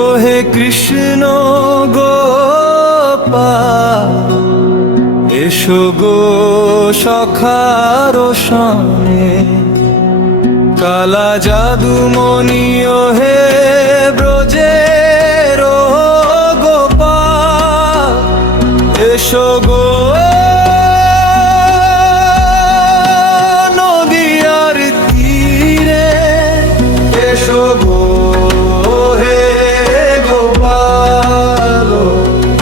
ওহে কৃষ্ণ গোপাল, এসো গো সখার সনে, কালা জাদুমণি ওহে ব্রজের গোপাল, এসো গো নদিয়ার তীরে, এসো গো হে গোপাল।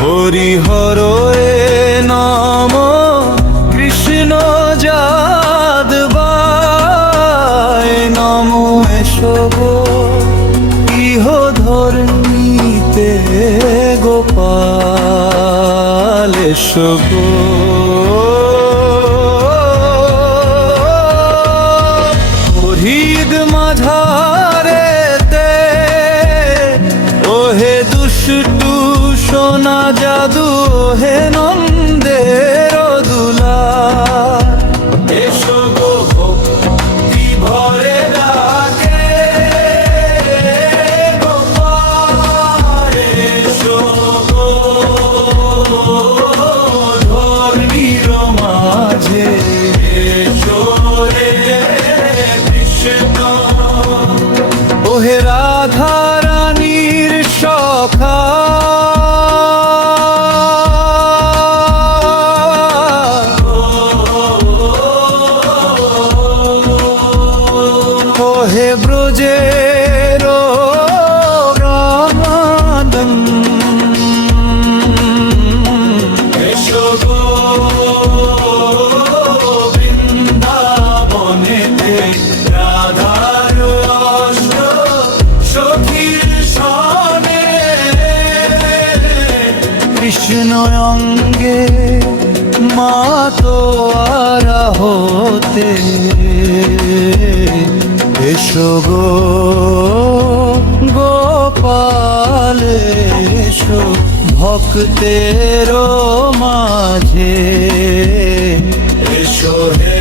হরিহর এ নাম কৃষ্ণ যাদবায় নমো, এসো গো ইহ ধরণীতে গোপাল, এসো গো হৃদ মাঝারেতে ওহে দুষ্টু সোনা জাদু, হে নন্দের দুলার, এসো গো ভক্তি ভরে ডাকে গোপাল, এসো গো ধর্মীর মাঝে, এসো রে কৃষ্ণ। ওহে রাধা রানীর সখা, ওহে ব্রজের রামাদন, এসো গো বৃন্দাবনেতে রাধার অষ্ট সখীর সনে, কৃষ্ণ অঙ্গে মা তোয়ারা হতে, এসো গো গোপাল, এসো ভক্তের মাঝে, এসো হে